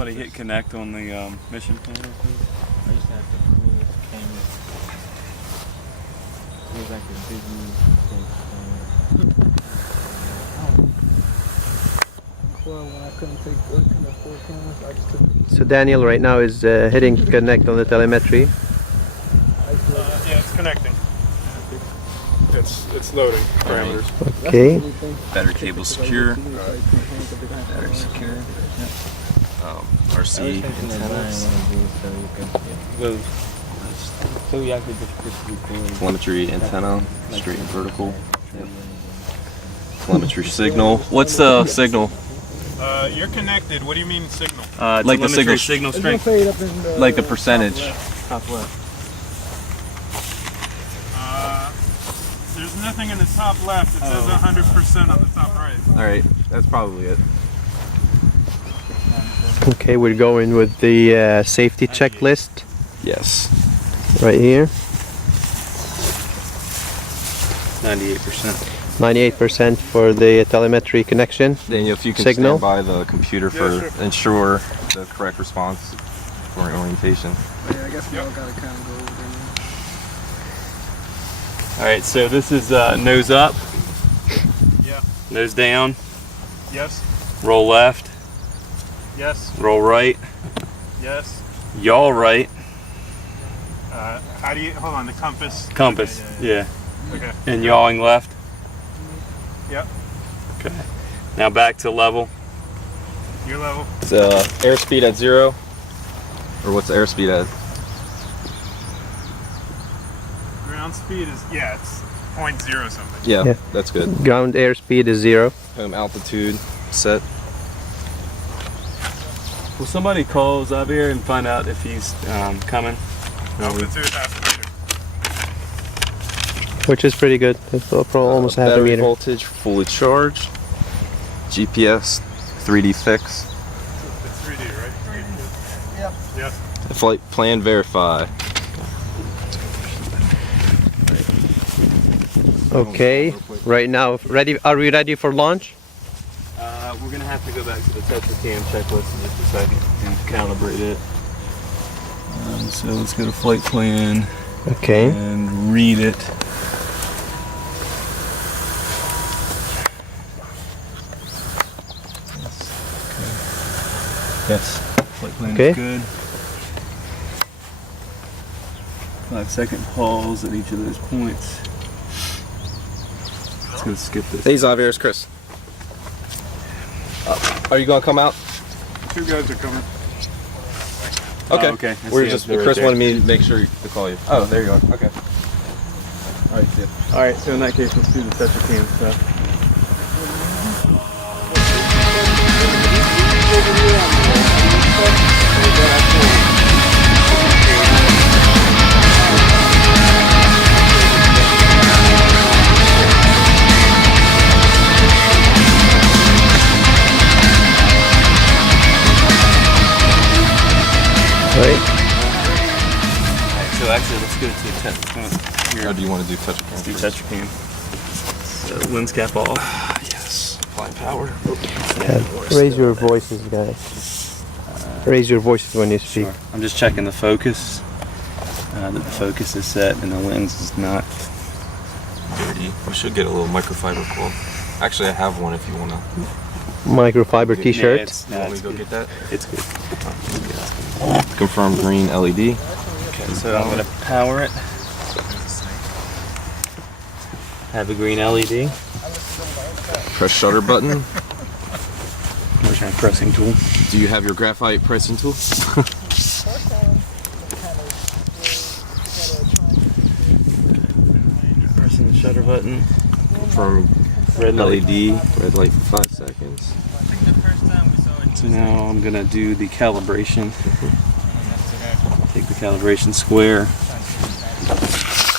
Somebody hit connect on the mission panel, please. I used to have to pull this camera. It was like a big camera. Well, when I couldn't afford cameras, I just took it. So Daniel right now is hitting connect on the telemetry. Yeah, it's connecting. It's loading parameters. Okay. Battery cable secure. Battery secure. RC antennas. Telemetry antenna, straight and vertical. Telemetry signal. What's the signal? You're connected. What do you mean signal? Like the signal strength. Like the percentage. Top left. There's nothing in the top left. It says 100% on the top right. Alright, that's probably it. Okay, we're going with the safety checklist Yes. right here. 98%. 98% for the telemetry connection. Daniel, if you can Signal. stand by the computer for ensure the correct response for orientation. Yeah, I guess we all gotta kind of go over there now. Alright, so this is nose up, Yeah. nose down, Yes. roll left, Yes. roll right, Yes. yaw right, How do you hold on the compass? compass, Yeah. yeah, Okay. and yawing left. Yep. Okay. Now back to level. Your level. It's airspeed at 0. Or what's the airspeed at? Ground speed is it's 0.0 something. Yeah, Yeah. that's good. Ground airspeed is 0. Home altitude set. Will somebody call Xavier and find out if he's coming? Altitude half a meter. Which is pretty good. It's almost half a Battery meter. voltage fully charged. GPS 3D fix. It's 3D, right? 3D. Yep. Yes. Flight plan verify. Okay, right now, ready? Are we ready for launch? We're gonna have to go back to the TetraCam checklist in just a second and calibrate it. So let's go to flight plan Okay. and read it. Yes. Flight plan Okay. is good. 5-second pause at each of those points. Let's go skip this. Hey Xavier, it's Chris. Are you gonna come out? Two guys are coming. Okay. Oh, okay. We're Chris wanted me to make sure to call you. Oh, there you are. Okay. All right. See ya. All right. So in that case, let's do the TetraCam stuff. Right. So actually, let's go to TetraCam. Or do you want to do TetraCam? Let's do TetraCam. So lens cap off. Yes. Flying power. Raise your voices, guys. Raise your voices when you speak. Sure. I'm just checking the focus. That the focus is set and the lens is not dirty. We should get a little microfiber quill. Actually, I have one if you want to. Microfiber t-shirt. You want me to go get that? It's good. Confirm green LED. Okay, so I'm going to power it. Have a green LED. Press shutter button. Where's my pressing tool? Do you have your graphite pressing tool? Pressing the shutter button. Confirm red LED. Red light for 5 seconds. So now I'm going to do the calibration. Take the calibration square.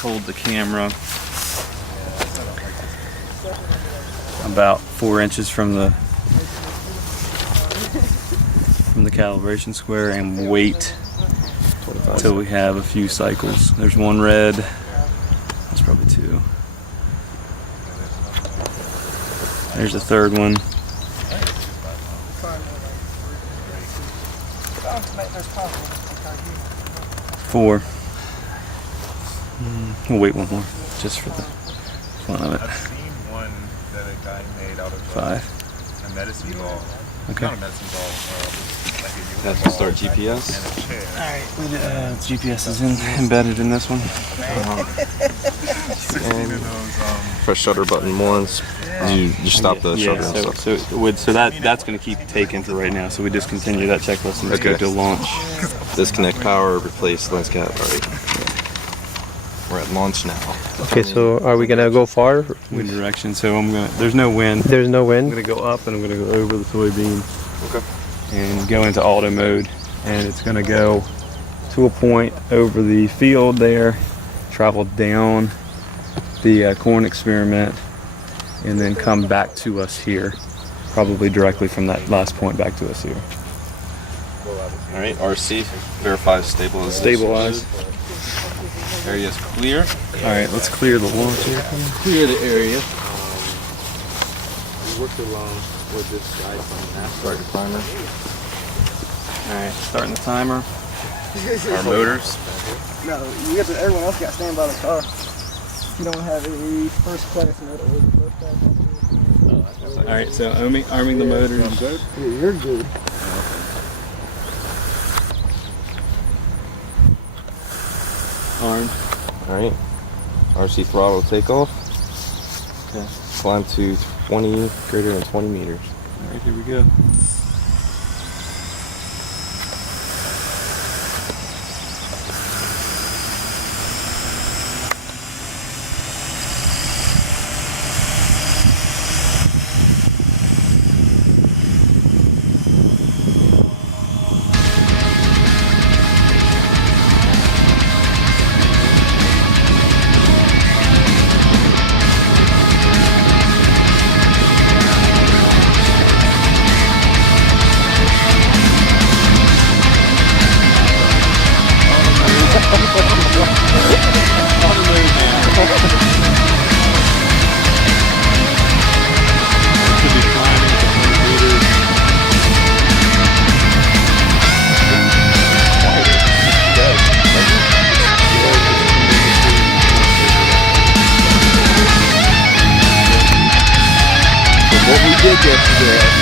Hold the camera about 4 inches from the calibration square and wait until we have a few cycles. There's one red. That's probably 2. There's a third one. 4. We'll wait one more, just for the fun of it. I've seen one that a guy made out of 5. a medicine ball. Okay. Not a medicine ball, like a yoga That's ball to start GPS. and a chair. GPS is embedded in this one. 16 of those. Press shutter button once. You stop the shutter and stuff. So that's going to keep taken for right now. So we discontinue that checklist and just go Okay. to launch. Disconnect power, replace lens cap. All right. We're at launch now. Okay, so are we gonna go far? Wind direction. So there's no wind. There's no I'm wind. going to go up and I'm going to go over the soybeans. Okay. And go into auto mode. And it's going to go to a point over the field there, travel down the corn experiment, and then come back to us here. Probably directly from that last point back to us here. All right. RC verifies stabilization. Stabilize. Area's clear. All right, let's clear the launch here. Clear the area. We worked along with this guy from NASA. Start your timer. All right, starting the timer. Our motors. No, you have to, everyone else got to stand by the car. You don't have a first class motor or the first class motor. All right, so arming the motors. Yeah, you're good. Armed. All right. RC throttle takeoff. Okay. Climb to 20, greater than 20 meters. All right, here we go. What we did yesterday.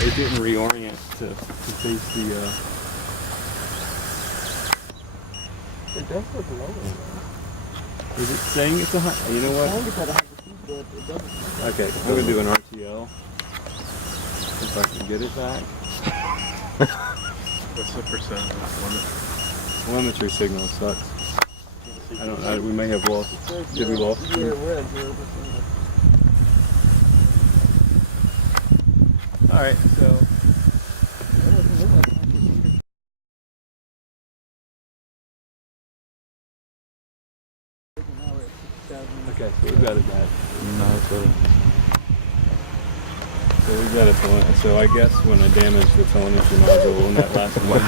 It didn't reorient to face the. It does look lower. Is it saying it's a high? You know I what? think it's at 100 feet, but it doesn't. Okay, I'm gonna do an RTL. If I can get it back. What's the percentage of Telemetry signal sucks. I don't know. We may have lost. Did we lost? Yeah, we're at 0%. All right, so. Okay, so we got it back. No, it's better. So we got it. So I guess when I damaged the telemetry module in that last one,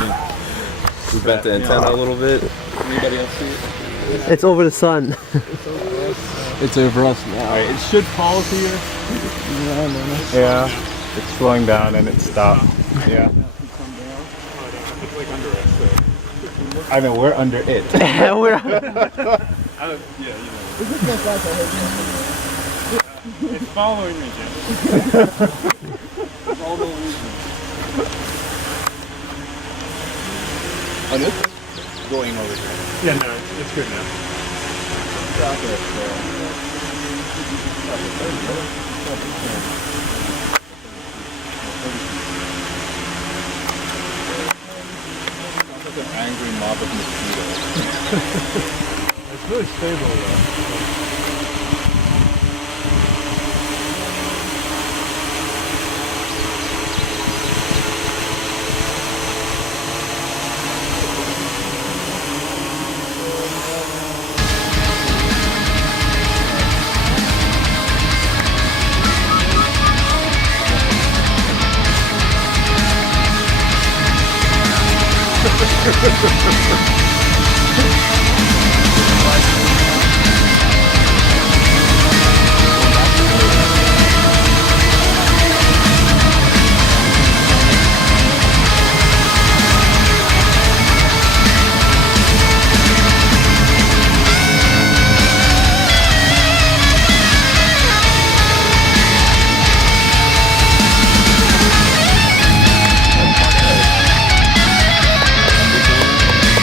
We bent the antenna a little bit. anybody else see it? It's over the sun. It's over us now. All right, it should fall here. Yeah, it's slowing down and it stopped. Yeah. It's like under us, so. I know we're under it. We're It's following me, Jim. On this? Going over here. Yeah, no, it's good now. It's really stable though.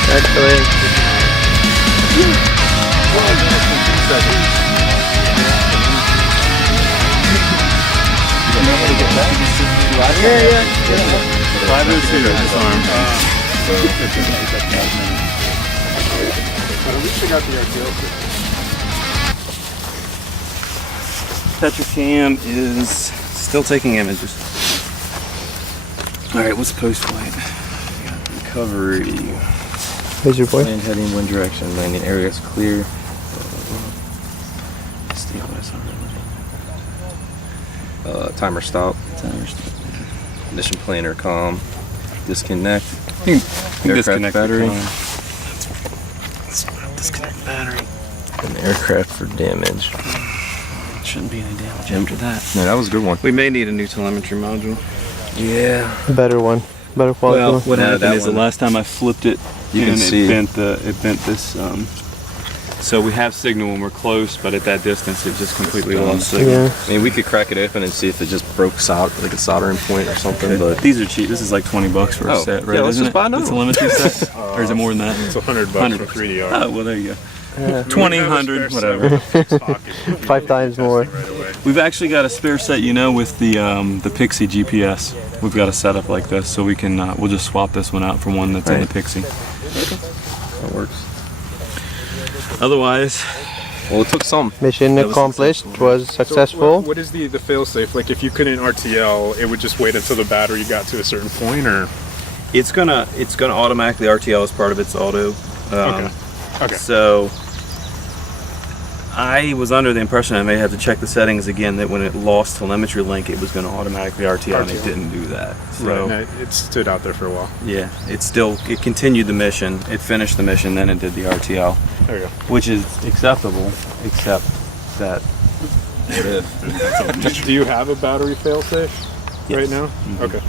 Excellent. Yeah. 502 disarm. But at least I got the RTL system. Petrocam is still taking images. All right, what's post-flight? We got recovery. Raise your voice. Land heading, wind direction, landing area is clear. Timer stop. Mission planner calm. Disconnect. Disconnect battery. Disconnect battery. An aircraft for damage. Shouldn't be any damage after that. No, that was a good one. We may need a new telemetry module. Yeah. A better one. Better quality Well, one. what No, happened that is the one- last time I flipped it, You can and see. it bent this. So we have signal when we're close, but at that distance, it just completely lost signal. Yeah. I mean, we could crack it open and see if it just broke like a soldering point or something, but These are cheap. This is like $20 for a Oh, set, right? yeah, let's Isn't just buy another It's a one. limited set, or is it more than that? It's $100 $100 for 3DR. Oh, well, there you go. Yeah. 20, 100, whatever. 5 times more. Right away. We've actually got a spare set, you know, with the Pixie GPS. We've got a setup like this, so we can we'll just swap this one out for one that's on the Pixie. that works. Otherwise, Well, it took some. Mission That was accomplished. successful. Was successful. What is the fail-safe? Like if you couldn't RTL, it would just wait until the battery got to a certain point, or it's gonna automatically RTL as part of its auto. Okay. So I was under the impression I may have to check the settings again, that when it lost telemetry link, it was going to automatically RTL, and it didn't do that. So right. It stood out there for a while. yeah, it continued the mission. It finished the mission, then it did the RTL, There you go. which is acceptable, except that Do you have a battery fail-safe right now? Mhm. Okay.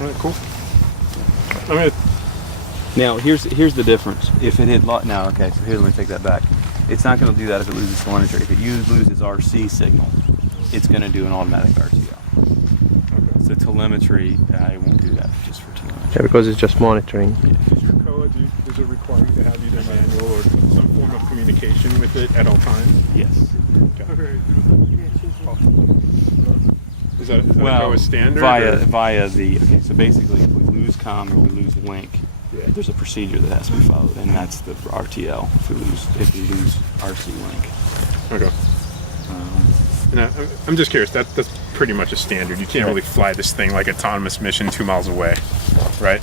All right, cool. I mean, now here's the difference. If it had now, okay, so here, let me take that back. It's not going to do that if it loses telemetry. If it loses RC signal, it's going to do an automatic RTL. So telemetry, I won't do that just for telemetry. Yeah, because it's just monitoring. does your COA, does it require you to have either manual or some form of communication with it at all times? Yes. Is that Well, COA standard? via the, okay, so basically if we lose comm or we lose link, there's a procedure that has to be followed, and that's the RTL if we lose RC link. Okay. And I'm just curious. That's pretty much a standard. You can't really fly this thing like autonomous mission 2 miles away, right?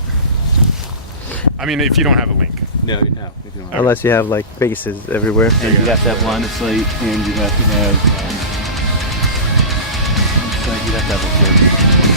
I mean, if you don't have a link. No. If you don't have, Unless you have like bases everywhere. and you have to have line of sight, and you have to have. You'd have to have a